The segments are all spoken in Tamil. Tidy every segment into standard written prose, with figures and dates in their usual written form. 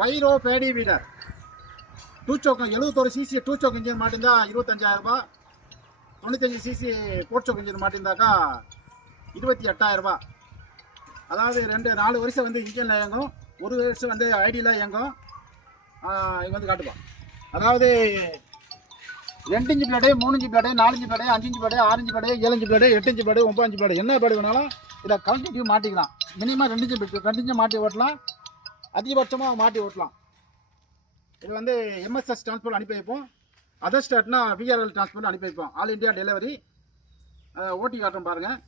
பைரோ paddy weeder two stroke 71 CC two stroke engine மாட்டிருந்தா 25,000 ரூபாய். 95 சிசி ஃபோர் சோக் இன்ஜின் மாட்டிருந்தாக்கா 28,000 ரூபாய். அதாவது 4 வருஷம் வந்து இன்ஜினில் இயங்கும், 1 வருஷம் வந்து ஐடியில் இயங்கும். இது வந்து காட்டுப்பான். அதாவது 2 inch blade, 3 inch blade, 4 inch blade, 5 inch blade, 6 inch blade, 7 inch blade, 8 inch blade, 9 inch blade, என்ன பிளேடு வேணாலும் இதை கலெக்டிவ் மாட்டிக்கலாம். மினிமம் 2 இன்ச்சு மாட்டி ஓட்டலாம், அதிகபட்சமாக மாட்டி ஓட்டலாம். இது வந்து எம்எஸ்எஸ் டிரான்ஸ்போர்ட் அனுப்பி வைப்போம். அதர் ஸ்டேட்னா விஆர்எல் டிரான்ஸ்போர்ட் அனுப்பி வைப்போம். All India delivery. ஓட்டி காட்டுறோம் பாருங்கள்.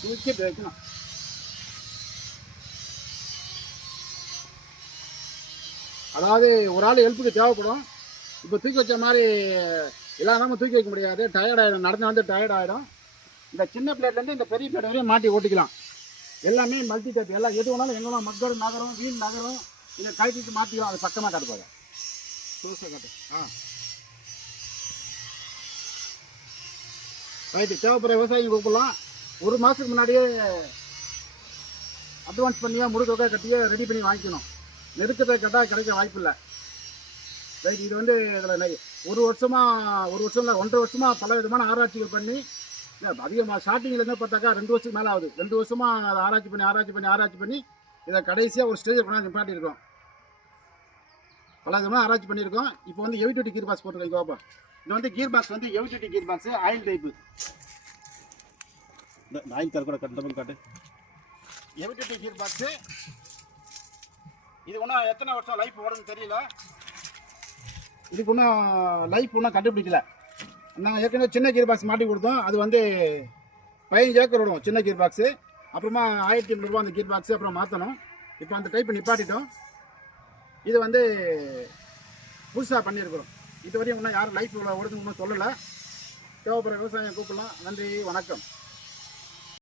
தூக்கி வைக்கணும். அதாவது ஒரு ஆள் ஹெல்ப்புக்கு தேவைப்படும். இப்போ தூக்கி வச்ச மாதிரி எல்லாமே தூக்கி வைக்க முடியாது, டயர்ட் ஆகிடும், நடந்து வந்து டயர்ட் ஆகிடும். இந்த சின்ன பிளேட்லேருந்து இந்த பெரிய பிளேட் வரையும் மாட்டி ஓட்டிக்கலாம். எல்லாமே மல்டி டைப், எல்லாம் எது வேணாலும் எங்கே மக்கள் நகரம் வீண் நகரம் இதை கழட்டிட்டு மாற்றிக்கலாம். அது பக்கமாக காட்டுப்பாங்க. புதுசாக காட்டு. ரைட்டு. தேவைப்படுற விவசாயிங்க கூப்பிடலாம். 1 மாதத்துக்கு முன்னாடியே அட்வான்ஸ் பண்ணியா முழுக்க கட்டியே ரெடி பண்ணி வாங்கிக்கணும். நெருக்கத்தை கட்டால் கிடைக்க வாய்ப்பு இல்லை. ரைட். இது வந்து இதில் 1 வருஷம் இல்லை 1.5 வருஷமாக பல விதமான ஆராய்ச்சிகள் பண்ணி அதிகமாக ஸ்டார்டிங்லேருந்து பார்த்தாக்கா 2 வருஷத்துக்கு மேலே ஆகுது. 2 வருஷமாக அதை ஆராய்ச்சி பண்ணி இதை கடைசியாக ஒரு ஸ்டேஜ் கொண்டாந்து நிப்பாட்டியிருக்கோம். பல விதமாக ஆராய்ச்சி பண்ணியிருக்கோம். இப்போ வந்து ஹெவி டியூட்டி கீர் பாக்ஸ் போட்டுருக்கோம். பாப்பா, இது வந்து கீர் பாக்ஸ் வந்து heavy duty gear box, oil type. Oil car கூட காட்டு. Heavy duty gear box. இது ஒன்றும் எத்தனை வருஷம் லைஃப் ஓடுன்னு தெரியல. இதுக்கு ஒன்றும் லைஃப் ஒன்றும் கண்டுபிடிக்கல. நாங்கள் ஏற்கனவே சின்ன கீர் பாக்ஸ் மாட்டி கொடுத்தோம். அது வந்து 15 ஏக்கர் விடும் சின்ன கீர் பாக்ஸு. அப்புறமா 1,800 ரூபா அந்த கீர் பாக்ஸு அப்புறம் மாற்றணும். இப்போ அந்த டைப் நிப்பாட்டிட்டோம். இது வந்து புதுசாக பண்ணியிருக்கிறோம். இதுவரையும் இன்னும் யாரும் லைஃப் ஓடுறதுன்னு ஒன்றும் சொல்லலை. தேவைப்படுற விவசாயம் கூப்பிடலாம். நன்றி, வணக்கம்.